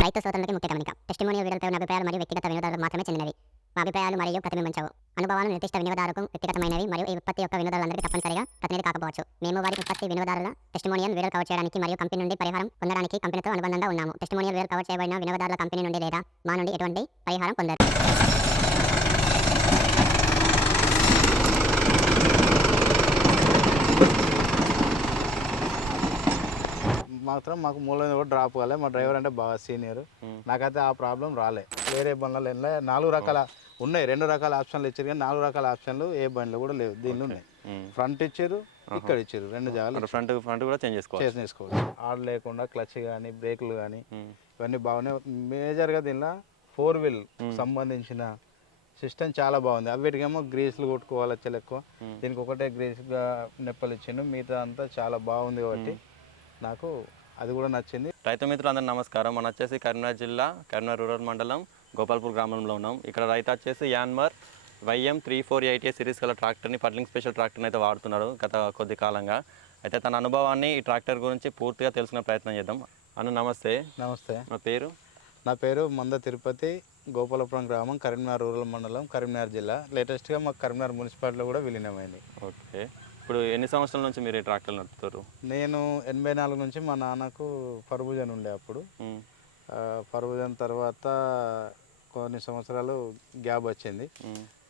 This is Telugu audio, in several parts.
రైతు సోదరులకి ముఖ్య గమనిక. టెస్టిమోనియల్ వీడియోలపై ఉన్న అభిప్రాయాలు మరియు వ్యక్తిగత వినోదాలకు మాత్రమే చెందినవి. మా అభిప్రాయాలు మరియు ప్రతిబింబించవు. అనుభవాలు నిర్దిష్ట వినియోగదారుకు వ్యక్తిగతమైనవి మరియు ఈ ఉత్పత్తి యొక్క వినియోగదారులందరికీ తప్పనిసరిగా ప్రతినిధి కాకపోవచ్చు. మేము వారి ఉత్పత్తి వినియోగదారుల టెస్టిమోనియల్ వీడియోలు కవర్ చేయడానికి మరియు కంపెనీ నుండి పరిహారం పొందడానికి కంపెనీతో అనుబంధంగా ఉన్నాము. టెస్టిమోనియల్ వీడియోలు కవర్ చేయబడిన వినియోగదారుల కంపెనీ నుండి లేదా మా నుండి ఎటువంటి పరిహారం పొందరు. మాకు మూలలో కూడా డ్రాప్ కాలే. మా డ్రైవర్ అంటే బాగా సీనియర్. నాకైతే ఆ ప్రాబ్లం రాలే. వేరే బండ్లలో వెళ్ళే 4 రకాల ఉన్నాయి, 2 రకాల ఆప్షన్లు ఇచ్చారు కానీ 4 రకాల ఆప్షన్లు ఏ బండ్లు కూడా లేవు. దీనిలో ఉన్నాయి. ఫ్రంట్ ఇచ్చారు, ఇక్కడ ఇచ్చారు, 2 జాగాలు ఫ్రంట్ కూడా చేంజ్ చేసుకోవచ్చు. ఆడ్ లేకుండా క్లచ్ కానీ బ్రేకులు కానీ ఇవన్నీ బాగున్నాయి. మేజర్గా దీనిలో 4 వీల్ సంబంధించిన సిస్టమ్ చాలా బాగుంది. అవిటికేమో గ్రీస్లు కొట్టుకోవాలి చాలా ఎక్కువ. దీనికి ఒకటే గ్రీస్గా నెప్పలు ఇచ్చిండు, మిగతా అంతా చాలా బాగుంది కాబట్టి నాకు అది కూడా నచ్చింది. రైతు మిత్రులందరూ నమస్కారం. మనం వచ్చేసి కరీంనగర్ జిల్లా కరీంనగర్ రూరల్ మండలం గోపాల్పూర్ గ్రామంలో ఉన్నాం. ఇక్కడ రైతు వచ్చేసి యాన్మర్ YM3480 సిరీస్ గల ట్రాక్టర్ని, పడ్లింగ్ స్పెషల్ ట్రాక్టర్ని అయితే వాడుతున్నారు గత కొద్ది కాలంగా. అయితే తన అనుభవాన్ని ఈ ట్రాక్టర్ గురించి పూర్తిగా తెలుసుకునే ప్రయత్నం చేద్దాం. నమస్తే. నమస్తే. నా పేరు మంద తిరుపతి, గోపాలపురం గ్రామం, కరీంనగర్ రూరల్ మండలం, కరీంనగర్ జిల్లా. లేటెస్ట్గా మాకు కరీంనగర్ మున్సిపాలిటీలో కూడా విలీనమైంది. ఓకే. ఇప్పుడు ఎన్ని సంవత్సరాల నుంచి మీరు ఈ ట్రాక్టర్ నడుపుతారు? నేను 84 నుంచి మా నాన్నకు ఫర్బుజన్ ఉండే. అప్పుడు ఫర్బుజన్ తర్వాత కొన్ని సంవత్సరాలు గ్యాప్ వచ్చింది.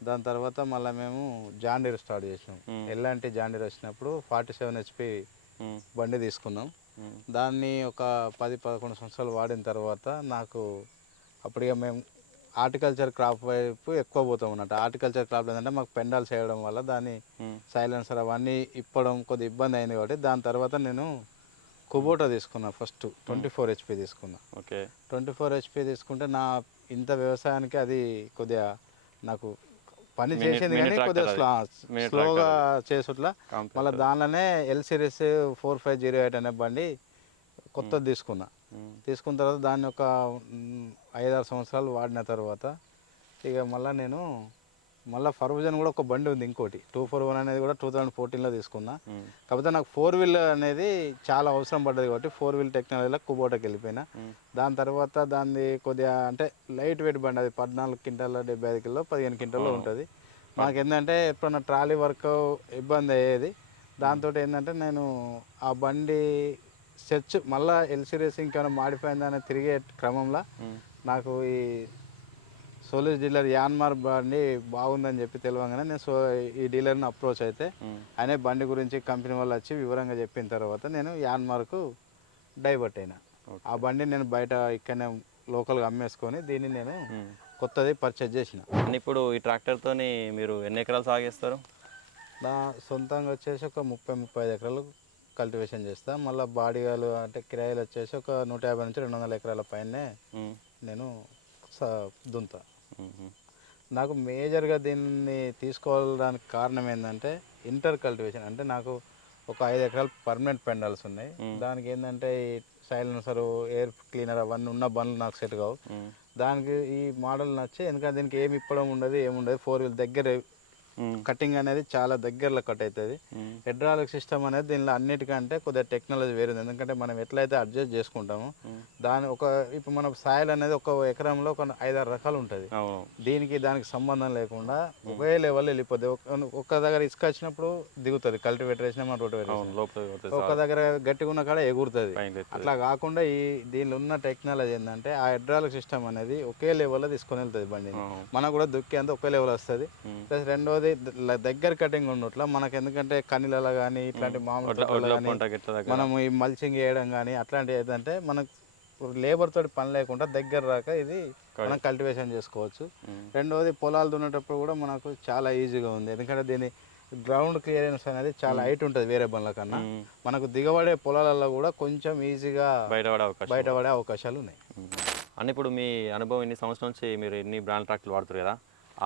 దాని తర్వాత మళ్ళీ మేము జాండీర్ స్టార్ట్ చేసినాం. ఎలాంటి జాండీర్ వచ్చినప్పుడు 47 HP బండి తీసుకున్నాం. దాన్ని ఒక 10-11 సంవత్సరాలు వాడిన తర్వాత నాకు అప్పటిగా మేము హార్టికల్చర్ క్రాప్ వైపు ఎక్కువ పోతాం అన్నట్టు. హార్టికల్చర్ క్రాప్ ఏంటంటే మాకు పెండాలు చేయడం వల్ల దాన్ని సైలెన్సర్ అవన్నీ ఇప్పడం కొద్ది ఇబ్బంది అయింది కాబట్టి దాని తర్వాత నేను కుబోటా తీసుకున్నా. ఫస్ట్ 24 HP తీసుకున్నా. ఓకే. 24 HP తీసుకుంటే నా ఇంత వ్యవసాయానికి అది కొద్దిగా నాకు పని చేసింది కానీ కొద్దిగా స్లోగా చేసుట్లా. మళ్ళీ దానిలోనే ఎల్ సిరీస్ 4508 అనే బండి కొత్తది తీసుకున్న తర్వాత దాన్ని ఒక 5-6 సంవత్సరాలు వాడిన తర్వాత ఇక మళ్ళీ ఫర్బుజన్ కూడా ఒక బండి ఉంది ఇంకోటి 241 అనేది కూడా 2014లో తీసుకున్నా. కాకపోతే నాకు 4 వీల్ అనేది చాలా అవసరం పడ్డది కాబట్టి 4 వీల్ టెక్నాలజీలో కుబోటాకి వెళ్ళిపోయినా. దాని తర్వాత దాన్ని కొద్దిగా అంటే లైట్ వెయిట్ బండి, అది 14 క్వింటాల 75 కిలో 15 క్వింటాల్లో ఉంటుంది. నాకు ఏంటంటే ఎప్పుడన్నా ట్రాలీ వర్క్ ఇబ్బంది అయ్యేది. దాంతో ఏంటంటే నేను ఆ బండి మళ్ళీ ఎల్సీ రేసింగ్ ఏమైనా మాడిఫై అయిందని తిరిగే క్రమంలో నాకు ఈ సోలిస్ డీలర్ యాన్మార్ బండి బాగుందని చెప్పి తెలియగానే నేను ఈ డీలర్ని అప్రోచ్ అయితే ఆయన బండి గురించి కంపెనీ వాళ్ళు వచ్చి వివరంగా చెప్పిన తర్వాత నేను యాన్మార్కు డైవర్ట్ అయినా. ఆ బండి నేను బయట ఇక్కడనే లోకల్గా అమ్మేసుకొని దీన్ని నేను కొత్తది పర్చేజ్ చేసిన. ఇప్పుడు ఈ ట్రాక్టర్తో మీరు ఎన్ని ఎకరాలు సాగిస్తారు? నా సొంతంగా వచ్చేసి ఒక 30-35 ఎకరాలు కల్టివేషన్ చేస్తా. మళ్ళీ బాడీగాలు అంటే కిరాయిలు వచ్చేసి ఒక 150 నుంచి 200 ఎకరాల పైనే నేను దుంతా. నాకు మేజర్గా దీన్ని తీసుకోవడానికి కారణం ఏంటంటే ఇంటర్ కల్టివేషన్. అంటే నాకు ఒక 5 ఎకరాలు పర్మనెంట్ పెండాల్సి ఉన్నాయి. దానికి ఏంటంటే ఈ సైలెన్సరు, ఎయిర్ క్లీనర్ అవన్నీ ఉన్న బండ్లు నాకు సెట్ కావు. దానికి ఈ మోడల్ నచ్చి, ఎందుకంటే దీనికి ఏమి ఇప్పడం ఉండదు, ఏముండదు. 4 వీల్ దగ్గర కటింగ్ అనేది చాలా దగ్గరలో కట్ అవుతుంది. హైడ్రాలిక్ సిస్టమ్ అనేది దీనిలో అన్నిటికంటే కొద్దిగా టెక్నాలజీ వేరుంది. ఎందుకంటే మనం ఎట్లయితే అడ్జస్ట్ చేసుకుంటామో ఇప్పుడు మన సాయిల్ అనేది ఒక ఎకరంలో ఒక 5-6 రకాలు ఉంటుంది. దానికి సంబంధం లేకుండా ఒకే లెవెల్ వెళ్ళిపోద్ది. ఒక దగ్గర ఇసుక వచ్చినప్పుడు దిగుతుంది, కల్టివేటర్ వేసినా మన రోటివేటర్ ఒక దగ్గర గట్టిగా ఉన్న కాడ ఎగురుతుంది. అట్లా కాకుండా దీనిలో ఉన్న టెక్నాలజీ ఏంటంటే ఆ హైడ్రాలిక్ సిస్టమ్ అనేది ఒకే లెవెల్లో తీసుకొని వెళ్తుంది బండిని. మనకు కూడా దుక్కేంత ఒకే లెవెల్ వస్తుంది. ప్లస్ రెండోది దగ్గర కటింగ్ ఉండట్లా మనకు, ఎందుకంటే కనీలలో కానీ ఇట్లాంటి మామూలు మనం ఈ మల్చింగ్ వేయడం కానీ అట్లాంటివి ఏదంటే మనకు లేబర్ తోటి పని లేకుండా దగ్గర రాక ఇది మనం కల్టివేషన్ చేసుకోవచ్చు. రెండోది పొలాలు దున్నేటప్పుడు కూడా మనకు చాలా ఈజీగా ఉంది. ఎందుకంటే దీని గ్రౌండ్ క్లియరెన్స్ అనేది చాలా హైట్ ఉంటుంది వేరే బండ్ల కన్నా. మనకు దిగబడే పొలాలలో కూడా కొంచెం ఈజీగా బయటపడే అవకాశాలు ఉన్నాయి. అని ఇప్పుడు మీ అనుభవం ఎన్ని సంవత్సరాల నుంచి మీరు ఎన్ని బ్రాండ్ ట్రాక్టర్లు వాడుతారు కదా,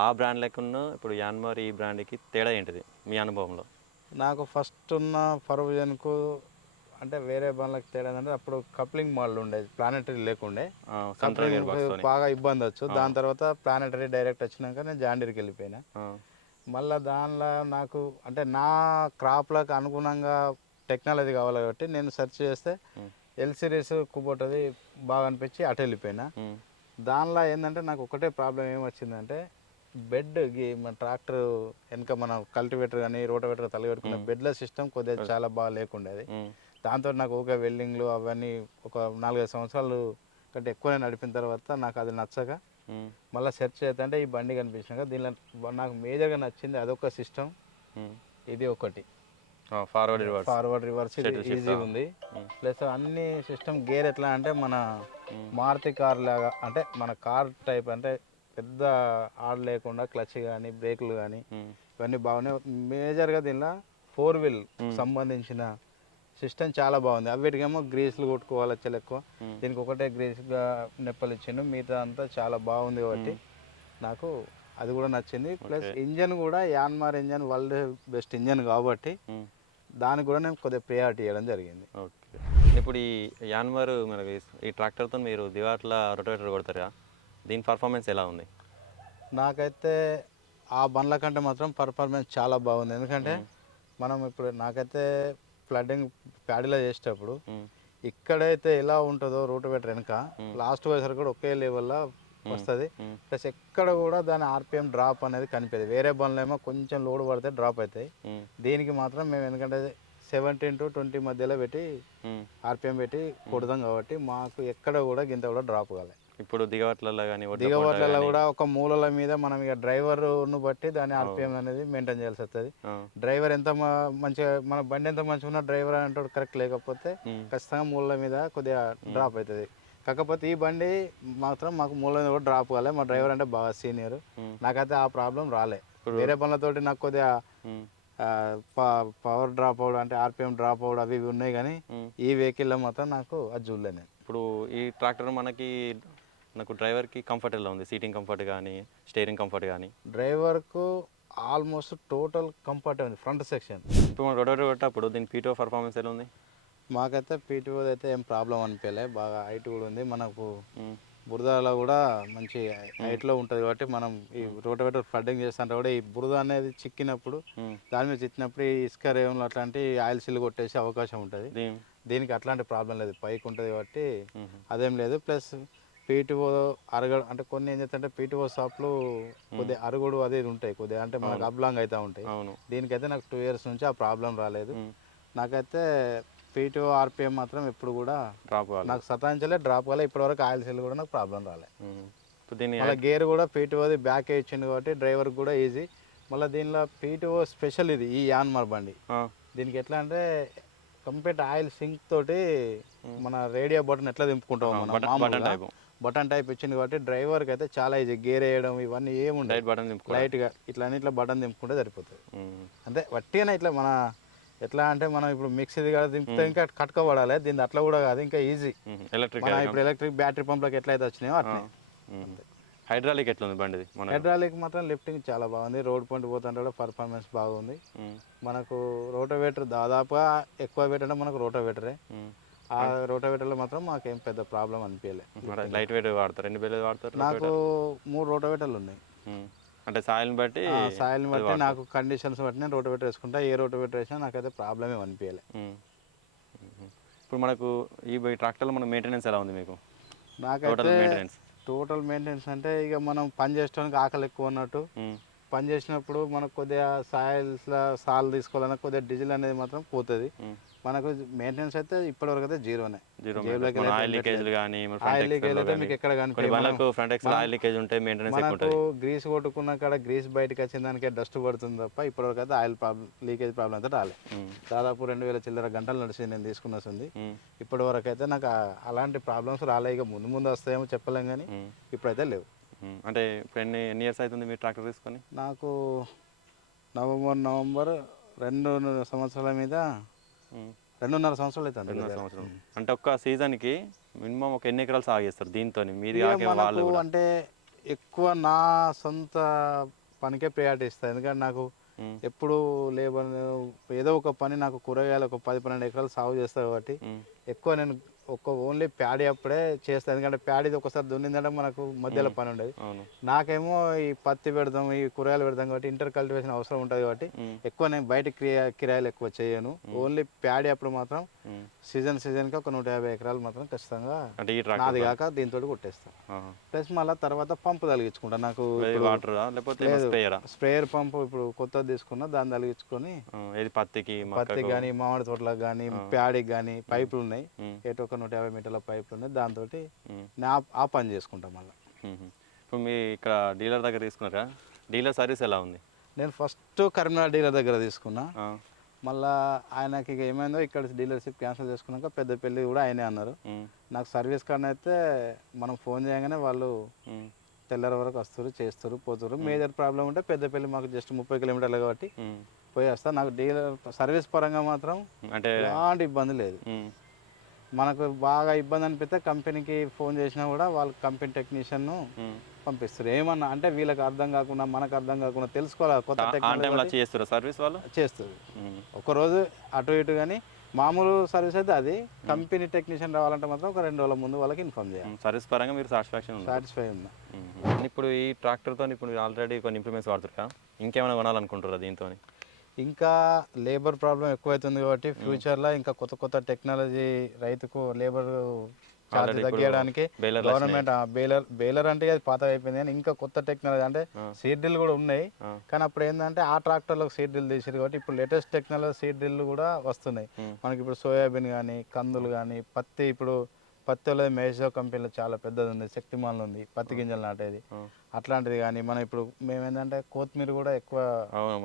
ఆ బ్రాండ్ లేకుండా ఇప్పుడు యాన్మార్ ఈ బ్రాండ్కి తేడా ఏంటిది మీ అనుభవంలో? నాకు ఫస్ట్ ఉన్న ఫర్బుజన్కు అంటే వేరే బండ్లకు తేడా అంటే అప్పుడు కప్లింగ్ మోడల్ ఉండేది, ప్లానెటరీ లేకుండే. బాగా ఇబ్బంది వచ్చు. దాని తర్వాత ప్లానెటరీ డైరెక్ట్ వచ్చినాక నేను జాండీర్కి వెళ్ళిపోయినా. మళ్ళీ దానిలో నాకు అంటే నా క్రాప్లకు అనుగుణంగా టెక్నాలజీ కావాలి కాబట్టి నేను సెర్చ్ చేస్తే ఎల్ సిరీస్ కుబోటది బాగా అనిపించి అటు వెళ్ళిపోయినా. దానిలో ఏంటంటే నాకు ఒకటే ప్రాబ్లం ఏమొచ్చిందంటే బెడ్ మన ట్రాక్టర్ వెనక మన కల్టివేటర్ కానీ రోటవేటర్ తలగెట్టుకున్న బెడ్ల సిస్టమ్ కొద్దిగా చాలా బాగా లేకుండేది. దాంతో నాకు ఊరికే వెల్డింగ్లు అవన్నీ ఒక 4-5 సంవత్సరాలు కంటే ఎక్కువనే నడిపిన తర్వాత నాకు అది నచ్చక మళ్ళీ సెర్చ్ చేద్దంటే ఈ బండి కనిపించినాక దీనిలో నాకు మేజర్గా నచ్చింది అదొక సిస్టమ్, ఇది ఒకటి ఫార్వర్డ్ రివర్స్ ఈజీ ఉంది. ప్లస్ అన్ని సిస్టమ్ గేర్ ఎట్లా అంటే మన మారుతి కార్ లాగా, అంటే మన కార్ టైప్, అంటే పెద్ద ఆడ లేకుండా క్లచ్ కానీ బ్రేకులు కానీ ఇవన్నీ బాగున్నాయి. మేజర్గా దీనిలో 4 వీల్ సంబంధించిన సిస్టమ్ చాలా బాగుంది. అవిటికేమో గ్రీస్లు కొట్టుకోవాలి చాలా ఎక్కువ, దీనికి ఒకటే గ్రీస్గా నెప్పలు ఇచ్చిండు, మిగతా అంతా చాలా బాగుంది కాబట్టి నాకు అది కూడా నచ్చింది. ప్లస్ ఇంజన్ కూడా Yanmar engine world best engine కాబట్టి దానికి కూడా నేను కొద్దిగా ప్రియారిటీ ఇవ్వడం జరిగింది. ఓకే. ఇప్పుడు ఈ యాన్మార్ మనకి ఈ ట్రాక్టర్తో మీరు దివాట్ల రొటేటర్ కొడతారా, దీని పర్ఫార్మెన్స్ ఎలా ఉంది? నాకైతే ఆ బండ్ల కంటే మాత్రం పర్ఫార్మెన్స్ చాలా బాగుంది. ఎందుకంటే మనం ఇప్పుడు నాకైతే ఫ్లడ్డింగ్ ప్యాడీలో చేసేటప్పుడు ఇక్కడైతే ఎలా ఉంటుందో రోటివేటర్ వెనక లాస్ట్ వయసు కూడా ఒకే లెవెల్లో వస్తుంది. ప్లస్ ఎక్కడ కూడా దాని ఆర్పిఎం డ్రాప్ అనేది కనిపించదు. వేరే బండ్లు ఏమో కొంచెం లోడ్ పడితే డ్రాప్ అవుతాయి, దీనికి మాత్రం మేము ఎందుకంటే 17 to 20 మధ్యలో పెట్టి ఆర్పిఎం పెట్టి కొడదాం కాబట్టి మాకు ఎక్కడ కూడా గింత కూడా డ్రాప్ కాలేదు. ఇప్పుడు దిగవట్లలో కానీ దిగవట్లలో కూడా ఒక మూలల మీద మనం ఇక డ్రైవర్ను బట్టి దాని ఆర్పిఎం అనేది మెయింటైన్ చేయాల్సి వస్తుంది. డ్రైవర్ ఎంత మంచిగా, మన బండి ఎంత మంచిగా ఉన్నా డ్రైవర్ అంటే కరెక్ట్ లేకపోతే ఖచ్చితంగా మూలల మీద కొద్దిగా డ్రాప్ అవుతుంది. కాకపోతే ఈ బండి మాత్రం మాకు మూల మీద కూడా డ్రాప్ కాలే. మా డ్రైవర్ అంటే బాగా సీనియర్, నాకైతే ఆ ప్రాబ్లం రాలే. వేరే బండ్లతోటి నాకు కొద్దిగా పవర్ డ్రాప్ అవడం అంటే ఆర్పిఎం డ్రాప్ అవడం అవి ఇవి ఉన్నాయి, కానీ ఈ వెహికల్లో మాత్రం నాకు అది చూడలేను. ఇప్పుడు ఈ ట్రాక్టర్ నాకు డ్రైవర్కి కంఫర్ట్ ఎలా ఉంది? సీటింగ్ కంఫర్ట్ కానీ స్టీరింగ్ కంఫర్ట్ కానీ? డ్రైవర్కు ఆల్మోస్ట్ టోటల్ కంఫర్ట్ ఉంది ఫ్రంట్ సెక్షన్. ఇప్పుడు మనం రొటేటర్ కొట్టేటప్పుడు దీని పీటీఓ పర్ఫార్మెన్స్ ఎలా ఉంది? మాకైతే పీటీఓ అయితే ఏం ప్రాబ్లం అనిపించలే, బాగా హైట్ కూడా ఉంది. మనకు బురదలో కూడా మంచి హైట్లో ఉంటుంది కాబట్టి మనం ఈ రోటవేటర్ ఫ్లడ్డింగ్ చేస్తుంటే కూడా ఈ బురద అనేది చిక్కినప్పుడు దాని మీద చిక్కినప్పుడు ఈ ఇసుక రేవులు అట్లాంటి ఆయిల్ సిల్ కొట్టేసే అవకాశం ఉంటుంది. దీనికి అట్లాంటి ప్రాబ్లం లేదు, పైకి ఉంటుంది కాబట్టి అదేం లేదు. ప్లస్ పీటీఓ అరగడు అంటే కొన్ని ఏం చేస్తారంటే పీటీఓ షాప్లు కొద్దిగా అరుగుడు అది ఉంటాయి, కొద్దిగా అంటే మనకు అబ్లాంగ్ అవుతూ ఉంటాయి. దీనికైతే నాకు 2 years నుంచి ఆ ప్రాబ్లం రాలేదు. నాకైతే పీటీఓ ఆర్పిఎం మాత్రం ఎప్పుడు కూడా డ్రాప్ కావాలి, నాకు సతాయించలే, డ్రాప్ కాలే. ఇప్పటివరకు ఆయిల్ సెల్ కూడా నాకు ప్రాబ్లం రాలే. దీన్ని మళ్ళీ గేర్ కూడా పీటీఓది బ్యాక్ ఇచ్చింది కాబట్టి డ్రైవర్కి కూడా ఈజీ. మళ్ళీ దీనిలో పీటీఓ స్పెషల్ ఇది ఈ యాన్మార్ బండి. దీనికి ఎట్లా అంటే కంప్లీట్ ఆయిల్ సింక్ తోటి మన రేడియో బటన్ ఎట్లా దింపుకుంటాం మనం బటన్ టైప్ ఇచ్చింది కాబట్టి డ్రైవర్కి అయితే చాలా ఈజీ. గేర్ వేయడం ఇవన్నీ ఏముండదు, లైట్గా ఇట్లా ఇట్లా బటన్ దింపుకుంటే సరిపోతుంది. అంతే వట్టిగానే ఇట్లా మన ఎట్లా అంటే మనం ఇప్పుడు మిక్సీది కూడా దింపితే ఇంకా కట్టుకోబడాలి, దీన్ని అట్లా కూడా కాదు, ఇంకా ఈజీ. మన ఇప్పుడు ఎలక్ట్రిక్ బ్యాటరీ పంప్లకు ఎట్లయితే వచ్చినాయో అట్లా. హైడ్రాలిక్ ఎట్లా ఉంది బండిది? హైడ్రాలిక్ మాత్రం లిఫ్టింగ్ చాలా బాగుంది, రోడ్ పాయింట్ పోతుంటే కూడా పర్ఫార్మెన్స్ బాగుంది. మనకు రోటోవేటర్ దాదాపుగా ఎక్కువ పెట్టడం మనకు రోటోవేటరే. ఆ రోటోవేటర్లో మాత్రం మాకేం పెద్ద ప్రాబ్లం అనిపించలేదు. లైట్ వెయిట్ వాడతారు, ఎన్ని వేలు వాడతారు? నాకు 3 రోటోవేటర్లు ఉన్నాయి. అంటే సాయిల్ని బట్టి నాకు కండిషన్స్ బట్టి నేను రోటోవేటర్ వేసుకుంటా. ఏ రోటోవేటర్ వేసినా నాకైతే ప్రాబ్లం ఏమి అనిపించలేదు. ఇప్పుడు మనకు ఈ ట్రాక్టర్లో మన మెయింటెనెన్స్ ఎలా ఉంది మీకు? నాకైతే టోటల్ మెయింటెనెన్స్ అంటే ఇక మనం పని చేసడానికి ఆకలి ఎక్కువ ఉన్నట్టు, పని చేసినప్పుడు మనకు కొద్దిగా సాల్ తీసుకోవాలన్నా కొద్దిగా డీజిల్ అనేది మాత్రం పోతుంది. మనకు మెయింటెనెన్స్ అయితే ఇప్పటివరకు అయితే జీరోనే. ఆయిల్ లీకేజ్ కానీ మీకు ఎక్కడ మనకు గ్రీస్ కొట్టుకున్న కాడ గ్రీస్ బయటకు వచ్చిన దానికే డస్ట్ పడుతుంది తప్ప ఇప్పటివరకు అయితే ఆయిల్ లీకేజ్ ప్రాబ్లం అయితే రాలేదు. దాదాపు 2000 చిల్లర గంటలు నడిచింది నేను తీసుకున్నది. ఇప్పటి వరకు అయితే నాకు అలాంటి ప్రాబ్లమ్స్ రాలే. ఇక ముందు వస్తాయేమో చెప్పలేం, కానీ ఇప్పుడైతే లేవు. అంటే ఇప్పుడు ఎన్ని ఇయర్స్ అవుతుంది మీరు ట్రాక్టర్ తీసుకొని? నాకు నవంబర్ 2 సంవత్సరాల మీద 2.5 సంవత్సరాలు అవుతుంది. 2.5 సంవత్సరం అంటే ఒక్క సీజన్కి మినిమం ఒక ఎన్ని ఎకరాలు సాగు చేస్తారు దీంతో? మీది అంటే ఎక్కువ నా సొంత పనికే ప్రయారిటీ ఇస్తాను. ఎందుకంటే నాకు ఎప్పుడు లేబర్ ఏదో ఒక పని, నాకు కూరగాయలు ఒక 10-12 ఎకరాలు సాగు చేస్తాను కాబట్టి ఎక్కువ నేను ఓన్లీ ప్యాడీ అప్పుడే చేస్తాను, ఎందుకంటే ప్యాడీది ఒకసారి దున్నిందంటే మనకు మధ్యలో పని ఉండదు. అవును. నాకేమో ఈ పత్తి పెడదాం, ఈ కూరగాయలు పెడదాం కాబట్టి ఇంటర్ కల్టివేషన్ అవసరం ఉంటుంది కాబట్టి ఎక్కువ నేను బయట కిరాయిలు ఎక్కువ చేయను. ఓన్లీ ప్యాడీ అప్పుడు మాత్రం సీజన్కి ఒక 150 ఎకరాలు మాత్రం ఖచ్చితంగా అంటే ఈ నాది కాక దీంతో కొట్టేస్తాను. ప్లస్ మళ్ళీ తర్వాత పంపు తలిగించుకుంటా. నాకు వాటర్ లేకపోతే స్ప్రేయరా? స్ప్రేయర్ పంపు ఇప్పుడు కొత్తది తీసుకున్నా, దాన్ని తలిగించుకొని ఇది పత్తికి కానీ మామిడి తోటలకు కానీ ప్యాడీకి కానీ పైపులు ఉన్నాయి, ఎటు ఒక 150 మీటర్ల పైపులు ఉన్నాయి, దాంతో నేను ఆ పని చేసుకుంటాం. మళ్ళీ ఇప్పుడు మీ ఇక్కడ డీలర్ దగ్గర తీసుకున్నారా? డీలర్ సర్వీస్ ఎలా ఉంది? నేను ఫస్ట్ కరీంనగర్ డీలర్ దగ్గర తీసుకున్నా. మళ్ళీ ఆయనకి ఇక ఏమైందో ఇక్కడ డీలర్షిప్ క్యాన్సిల్ చేసుకున్నాక పెద్దపల్లి కూడా ఆయనే అన్నారు. నాకు సర్వీస్ కార్డ్ అయితే మనం ఫోన్ చేయగానే వాళ్ళు తెల్లర వరకు వస్తారు, చేస్తారు, పోతారు. మేజర్ ప్రాబ్లం ఉంటే పెద్దపల్లి మాకు జస్ట్ 30 కిలోమీటర్లు కాబట్టి పోయి వస్తా. నాకు డీలర్ సర్వీస్ పరంగా మాత్రం అంటే ఎలాంటి ఇబ్బంది లేదు. మనకు బాగా ఇబ్బంది అనిపిస్తే కంపెనీకి ఫోన్ చేసినా కూడా వాళ్ళు కంపెనీ టెక్నీషియన్ను పంపిస్తారు. ఏమన్నా అంటే వీళ్ళకి అర్థం కాకుండా మనకు అర్థం కాకుండా తెలుసుకోవాలి, కొత్త టెక్నాలజీ చేస్తారు సర్వీస్ వాళ్ళు చేస్తారు. ఒకరోజు అటు ఇటు కానీ మామూలు సర్వీస్ అయితే అది. కంపెనీ టెక్నీషియన్ రావాలంటే మాత్రం ఒక 2 రోజుల ముందు వాళ్ళకి ఇన్ఫార్మ్ చేయాలి. సర్వీస్ పరంగా మీరు సాటిస్ఫై ఉన్నా. ఇప్పుడు ఈ ట్రాక్టర్తో ఇప్పుడు ఆల్రెడీ కొన్ని ఇంప్రూవ్మెంట్స్ వాడుతారు, ఇంకేమైనా కొనాలనుకుంటారా దీంతో? ఇంకా లేబర్ ప్రాబ్లం ఎక్కువైతుంది కాబట్టి ఫ్యూచర్లో ఇంకా కొత్త కొత్త టెక్నాలజీ రైతుకు లేబర్ ఛార్జ్ తగ్గించడానికి గవర్నమెంట్ బేలర్ అంటే అది పాత అయిపోయింది, కానీ ఇంకా కొత్త టెక్నాలజీ అంటే సీడ్ డ్రిల్ కూడా ఉన్నాయి. కానీ అప్పుడు ఏంటంటే ఆ ట్రాక్టర్లకు సీడ్ డ్రిల్ తీసారు కాబట్టి ఇప్పుడు లేటెస్ట్ టెక్నాలజీ సీడ్ డ్రిల్ కూడా వస్తున్నాయి మనకి. ఇప్పుడు సోయాబీన్ కానీ కందులు కానీ పత్తి, ఇప్పుడు పత్తిలో మేజో కంపెనీలో చాలా పెద్దది ఉంది, శక్తిమాన్ ఉంది పత్తి గింజలు నాటేది, అట్లాంటిది కానీ. మనం ఇప్పుడు మేమేంటంటే కొత్తిమీర కూడా ఎక్కువ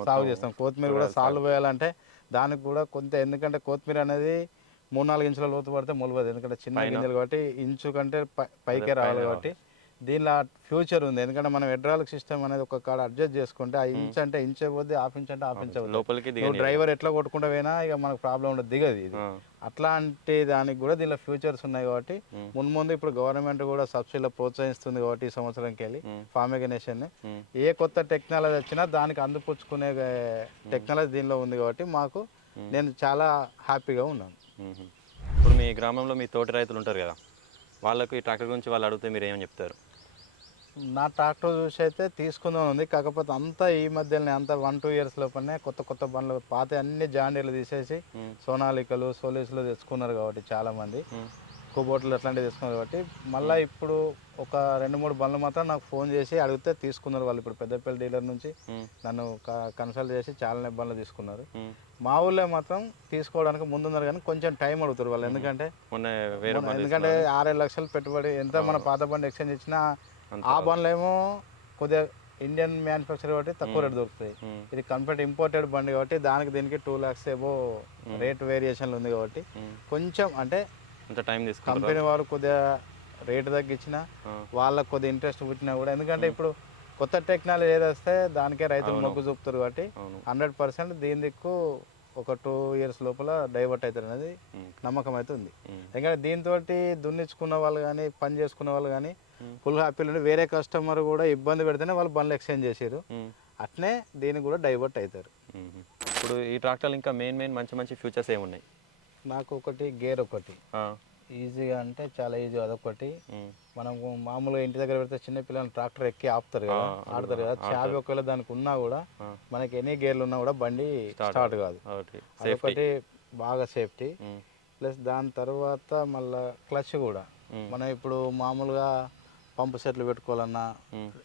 సాగు చేస్తాం. కొత్తిమీర కూడా సాల్వ్ పోయాలంటే దానికి కూడా కొంత, ఎందుకంటే కొత్తిమీర అనేది 3-4 ఇంచుల లోతు పడితే మొలవదు, ఎందుకంటే చిన్న గింజలు కాబట్టి ఇంచు కంటే పైకే రావాలి కాబట్టి దీనిలో ఫ్యూచర్ ఉంది. ఎందుకంటే మనం హైడ్రాలిక్ సిస్టమ్ అనేది ఒక కాడ అడ్జస్ట్ చేసుకుంటే ఆ ఇంచ్ అంటే ఇంచ్ అయిపోద్ది, హాఫ్ ఇంచ్ అంటే హాఫ్ ఇంచ్ అవుతుంది. డ్రైవర్ ఎట్లా కొట్టుకుంటా పోయినా ఇక మనకు ప్రాబ్లం ఉండదు, దిగదు ఇది. అట్లాంటి దానికి కూడా దీనిలో ఫ్యూచర్స్ ఉన్నాయి కాబట్టి ముందు ఇప్పుడు గవర్నమెంట్ కూడా సబ్సిడీలో ప్రోత్సహిస్తుంది కాబట్టి ఈ సంవత్సరంకి వెళ్ళి ఫార్మిగనేషన్ ఏ కొత్త టెక్నాలజీ వచ్చినా దానికి అందిపుచ్చుకునే టెక్నాలజీ దీనిలో ఉంది కాబట్టి మాకు నేను చాలా హ్యాపీగా ఉన్నాను. ఇప్పుడు మీ గ్రామంలో మీ తోటి రైతులు ఉంటారు కదా, వాళ్ళకు ఈ ట్రాక్టర్ గురించి వాళ్ళు అడిగితే మీరు ఏమని చెప్తారు? నా ట్రాక్టర్ చూసి అయితే తీసుకుందాం ఉంది, కాకపోతే అంతా ఈ మధ్యలోనే అంతా 1-2 ఇయర్స్ లోపలనే కొత్త కొత్త బండ్లు పాత అన్ని జాండీలు తీసేసి సోనాలికలు సోలీసులు తెచ్చుకున్నారు కాబట్టి చాలామంది కుబోట్లు అట్లాంటివి తెచ్చుకున్నారు కాబట్టి మళ్ళీ ఇప్పుడు ఒక 2-3 బండ్లు మాత్రం నాకు ఫోన్ చేసి అడిగితే తీసుకున్నారు వాళ్ళు. ఇప్పుడు పెద్దపల్లి డీలర్ నుంచి నన్ను కన్సల్ట్ చేసి చాలా బండ్లు తీసుకున్నారు. మా ఊళ్ళో మాత్రం తీసుకోవడానికి ముందున్నారు కానీ కొంచెం టైం అడుగుతారు వాళ్ళు, ఎందుకంటే 6-7 లక్షలు పెట్టుబడి ఎంత మన పాత బండి ఎక్స్చేంజ్ ఇచ్చినా ఆ బండ్లు ఏమో కొద్దిగా ఇండియన్ మ్యానుఫ్యాక్చర్ కాబట్టి తక్కువ రేటు దొరుకుతాయి. ఇది కంప్లీట్ ఇంపోర్టెడ్ బండి కాబట్టి దానికి దీనికి 2 lakhs ఏవో రేట్ వేరియేషన్లు ఉంది కాబట్టి కొంచెం అంటే టైం కంపెనీ వారు కొద్దిగా రేటు తగ్గించిన వాళ్ళకి కొద్దిగా ఇంట్రెస్ట్ పుట్టినా కూడా, ఎందుకంటే ఇప్పుడు కొత్త టెక్నాలజీ ఏది వస్తే దానికే రైతులు మొగ్గు చూపుతారు కాబట్టి 100% దీని దిక్కు ఒక 2 ఇయర్స్ లోపల డైవర్ట్ అవుతారు అనేది నమ్మకం అయితే ఉంది. ఎందుకంటే దీంతో దున్నించుకున్న వాళ్ళు కానీ పని చేసుకున్న వాళ్ళు కానీ ఫుల్ హ్యాపీలు ఉండి వేరే కస్టమర్ కూడా ఇబ్బంది పెడితేనే వాళ్ళు బండ్లు ఎక్స్చేంజ్ చేసారు, అట్నే దీనికి కూడా డైవర్ట్ అవుతారు. ఇప్పుడు ఈ ట్రాక్టర్లు ఇంకా మెయిన్ మంచి ఫ్యూచర్స్ ఏమున్నాయి? నాకు ఒకటి గేర్ ఒకటి ఈజీగా అంటే చాలా ఈజీ, అదొకటి. మనం మామూలుగా ఇంటి దగ్గర పెడితే చిన్న పిల్లలు ట్రాక్టర్ ఎక్కి ఆపుతారు కదా, ఆడతారు కదా, చాబీ ఒకవేళ దానికి ఉన్నా కూడా మనకి ఎన్ని గేర్లు ఉన్నా కూడా బండి స్టార్ట్ కాదు. అదొకటి బాగా సేఫ్టీ. ప్లస్ దాని తర్వాత మళ్ళీ క్లచ్ కూడా. మనం ఇప్పుడు మామూలుగా పంపు సెట్లు పెట్టుకోవాలన్నా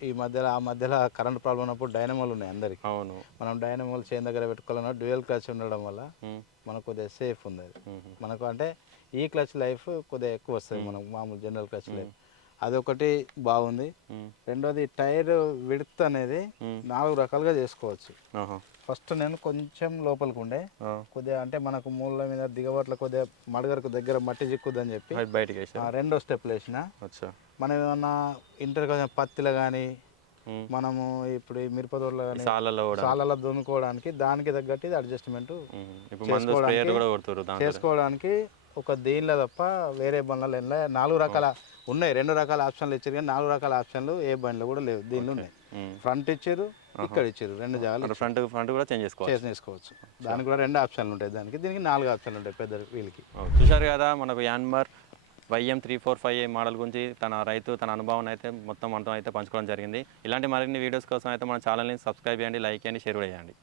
ఈ మధ్యలో కరెంట్ ప్రాబ్లం ఉన్నప్పుడు డైనమోలు ఉన్నాయి అందరికి. అవును, మనం డైనమోలు చైన్ దగ్గర పెట్టుకోవాలన్నా డ్యూయల్ క్లచ్ ఉండడం వల్ల మనకు కొద్దిగా సేఫ్ ఉంది. అది మనకు అంటే ఈ క్లచ్ లైఫ్ కొద్దిగా ఎక్కువ వస్తుంది మనకు మామూలు జనరల్ క్లచ్ లైఫ్, అదొకటి బాగుంది. రెండోది టైర్ విడ్త్ అనేది 4 రకాలుగా చేసుకోవచ్చు. ఫస్ట్ నేను కొంచెం లోపలికి ఉండే కొద్దిగా అంటే మనకు మూల మీద దిగబట్ల కొద్దిగా మడగరకు దగ్గర మట్టి చిక్కుద్దని చెప్పి బయటకి 2వ స్టెప్లు వేసిన. మనం ఏమన్నా ఇంటర్ కొంచెం పత్తిలో కానీ మనము ఇప్పుడు ఈ మిరపతోటలో కానీ సాలలో దున్నుకోవడానికి దానికి తగ్గట్టు ఇది అడ్జస్ట్మెంట్ చేసుకోవడానికి ఒక దీనిలో తప్ప వేరే బండ్లలో 4 రకాల ఉన్నాయి. 2 రకాల ఆప్షన్లు ఇచ్చారు కానీ 4 రకాల ఆప్షన్లు ఏ బండ్లో కూడా లేవు. దీనిలో ఉన్నాయి, ఫ్రంట్ ఇచ్చారు, ఇక్కడ ఇచ్చారు, 2 జాగాలు ఫ్రంట్ కూడా చేంజ్ చేసుకోవచ్చు. దానికి కూడా 2 ఆప్షన్లు ఉంటాయి, దీనికి 4 ఆప్షన్లు ఉంటాయి పెద్ద వీళ్ళకి. చూశారు కదా మనకు యాన్మర్ YM345 మోడల్ గురించి తన అనుభవాన్ని అయితే మొత్తం మనతో అయితే పంచుకోవడం జరిగింది. ఇలాంటి మరిన్ని వీడియోస్ కోసం అయితే మన ఛానల్ని సబ్స్క్రైబ్ చేయండి, లైక్ చేయండి, షేర్ చేయండి.